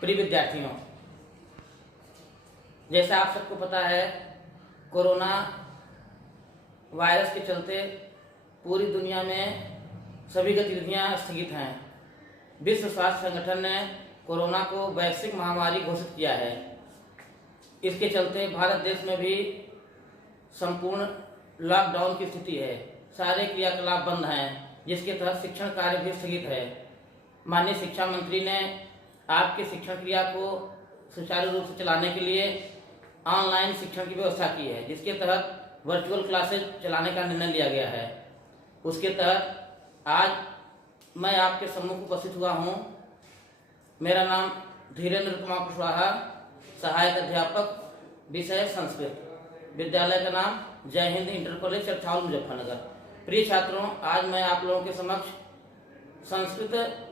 प्रिय विद्यार्थियों, जैसा आप सबको पता है, कोरोना वायरस के चलते पूरी दुनिया में सभी गतिविधियां स्थगित हैं। विश्व स्वास्थ्य संगठन ने कोरोना को वैश्विक महामारी घोषित किया है। इसके चलते भारत देश में भी संपूर्ण लॉकडाउन की स्थिति है। सारे क्रियाकलाप बंद हैं, जिसके तहत शिक्षण कार्य भी स्थगित है। माननीय शिक्षा मंत्री ने आपके शिक्षण क्रिया को सुचारू रूप से चलाने के लिए ऑनलाइन शिक्षण की व्यवस्था की है, जिसके तहत वर्चुअल क्लासेज चलाने का निर्णय लिया गया है। उसके तहत आज मैं आपके सम्मुख उपस्थित हुआ हूँ। मेरा नाम धीरेन्द्र कुमार कुशवाहा, सहायक अध्यापक, विषय संस्कृत, विद्यालय का नाम जय हिंद इंटर कॉलेज चरछावल मुजफ्फरनगर। प्रिय छात्रों, आज मैं आप लोगों के समक्ष संस्कृत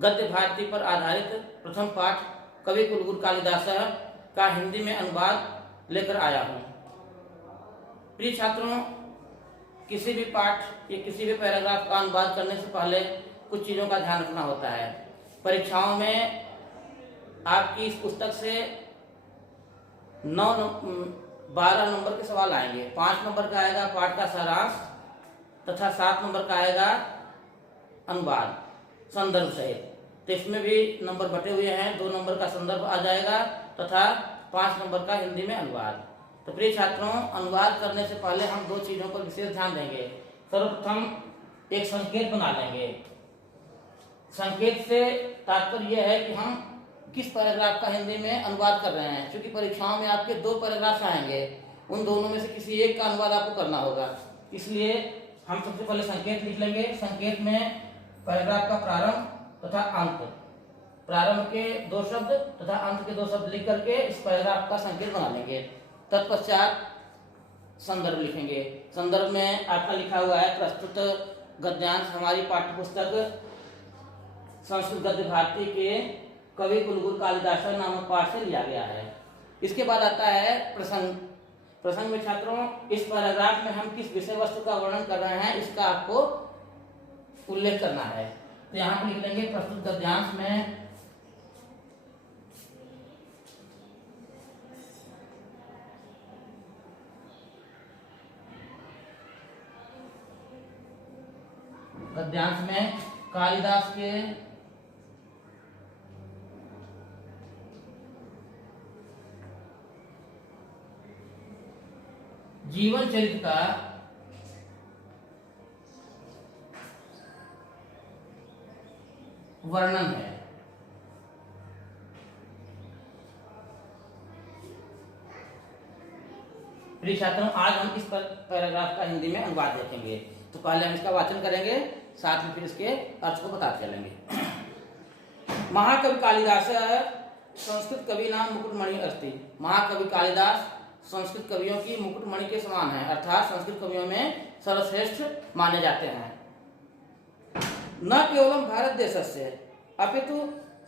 गद्य भारती पर आधारित प्रथम पाठ कवि कुलगुरु कालिदास का हिंदी में अनुवाद लेकर आया हूँ। प्रिय छात्रों, किसी भी पाठ या किसी भी पैराग्राफ का अनुवाद करने से पहले कुछ चीज़ों का ध्यान रखना होता है। परीक्षाओं में आपकी इस पुस्तक से 12 नंबर के सवाल आएंगे। 5 नंबर का आएगा पाठ का सारांश तथा 7 नंबर का आएगा अनुवाद संदर्भ सहित। तो इसमें भी नंबर बटे हुए हैं। 2 नंबर का संदर्भ आ जाएगा तथा 5 नंबर का हिंदी में अनुवाद। तो प्रिय छात्रों, अनुवाद करने से पहले हम 2 चीजों पर विशेष ध्यान देंगे। सर्वप्रथम एक संकेत बना लेंगे। संकेत से तात्पर्य यह है कि हम किस पैराग्राफ का हिंदी में अनुवाद कर रहे हैं। क्योंकि परीक्षाओं में आपके 2 पैराग्राफ आएंगे, उन दोनों में से किसी एक का अनुवाद आपको करना होगा। इसलिए हम सबसे पहले संकेत लिख लेंगे। संकेत में पैराग्राफ का प्रारंभ तथा अंत, प्रारंभ के 2 शब्द तथा अंत के 2 शब्द लिख करके इस पैराग्राफ का संकेत बना लेंगे। तत्पश्चात संदर्भ लिखेंगे। संदर्भ में आपका लिखा हुआ है प्रस्तुत गद्यांश हमारी पाठ्यपुस्तक संस्कृत गद्य भारती के कवि कुलगुरु कालिदास नामक पाठ से लिया गया है। इसके बाद आता है प्रसंग। प्रसंग में छात्रों, इस पैराग्राफ में हम किस विषय वस्तु का वर्णन कर रहे हैं इसका आपको उल्लेख करना है। तो यहाँ पर लिख लेंगे प्रस्तुत गद्यांश में कालिदास के जीवन चरित्र का वर्णन है। प्रिय छात्रों, आज हम इस पैराग्राफ का हिंदी में अनुवाद देखेंगे। तो पहले हम इसका वाचन करेंगे, साथ में फिर इसके अर्थ को बताते चलेंगे। महाकवि कालिदास संस्कृत कवि नाम मुकुटमणि अस्ति। महाकवि कालिदास संस्कृत कवियों की मुकुटमणि के समान है, अर्थात संस्कृत कवियों में सर्वश्रेष्ठ माने जाते हैं। न केवलम भारत देशस्य अपितु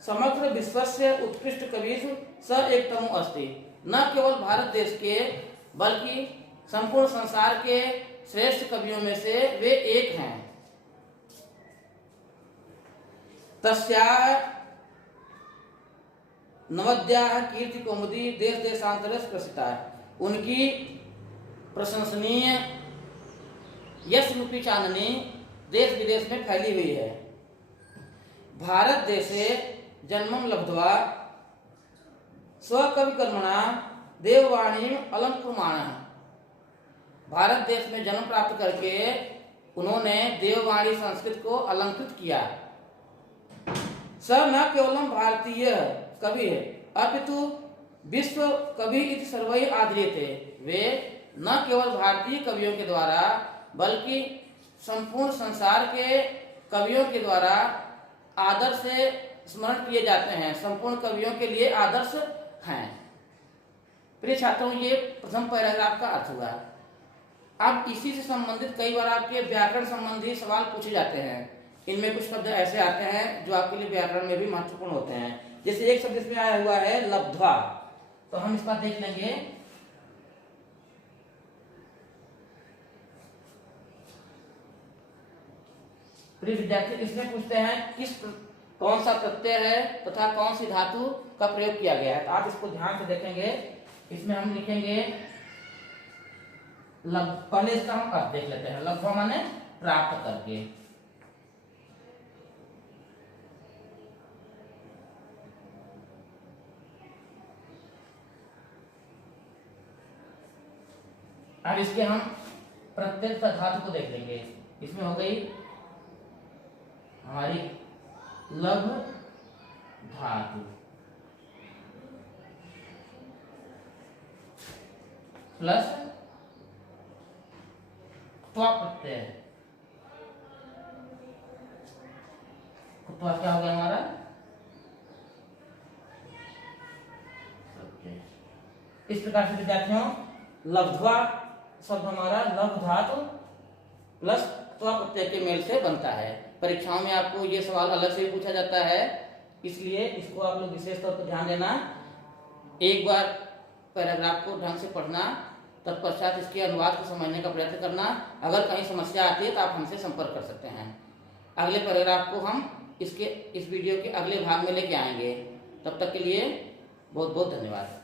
समग्र विश्वस्य उत्कृष्ट कविषु स एकतमो अस्ति। न केवल भारत देश के बल्कि संपूर्ण संसार के श्रेष्ठ कवियों में से वे एक हैं। तस्याः नवद्याः कीर्ति कौमुदी देश देशांतरे प्रसिद्धा है। उनकी प्रशंसनीय यश रूपी चांदनी देश विदेश में फैली हुई है। भारत देशे जन्मं लब्ध्वा स्वकवि कर्मणा देववाणी अलंकुर्माणः। भारत देश में जन्म प्राप्त करके उन्होंने देववाणी संस्कृत को अलंकृत किया। स न केवलम भारतीय कवि है अपितु विश्व कवि इति सर्वैः आदृयते। वे न केवल भारतीय कवियों के द्वारा बल्कि संपूर्ण संसार के कवियों के द्वारा आदर से स्मरण किए जाते हैं, संपूर्ण कवियों के लिए आदर्श हैं। प्रिय छात्रों, ये प्रथम पैराग्राफ का अर्थ हुआ। अब इसी से संबंधित कई बार आपके व्याकरण संबंधी सवाल पूछे जाते हैं। इनमें कुछ शब्द ऐसे आते हैं जो आपके लिए व्याकरण में भी महत्वपूर्ण होते हैं। जैसे एक शब्द इसमें आया हुआ है लब्ध्वा, तो हम इसका देख लेंगे। प्रिय विद्यार्थी, इसमें पूछते हैं किस कौन सा प्रत्यय है तथा कौन सी धातु का प्रयोग किया गया है। तो आप इसको ध्यान से देखेंगे। इसमें हम लिखेंगे पहले इसका हम अर्थ देख लेते हैं। लब्ध्वा माने प्राप्त करके। अब इसके हम प्रत्यय तथा धातु को देख लेंगे। इसमें हो गई हमारी लघु धातु प्लस त्वा प्रत्यय। त्वा क्या हो गया हमारा प्रत्यय। इस प्रकार से विद्यार्थियों लब्ध्वा शब्द हमारा लघु धातु प्लस त्वा प्रत्यय के मेल से बनता है। परीक्षाओं में आपको ये सवाल अलग से भी पूछा जाता है, इसलिए इसको आप लोग विशेष तौर पर ध्यान देना। एक बार पैराग्राफ को ढंग से पढ़ना, तत्पश्चात इसके अनुवाद को समझने का प्रयत्न करना। अगर कहीं समस्या आती है तो आप हमसे संपर्क कर सकते हैं। अगले पैराग्राफ को हम इस वीडियो के अगले भाग में लेके आएंगे। तब तक के लिए बहुत बहुत धन्यवाद।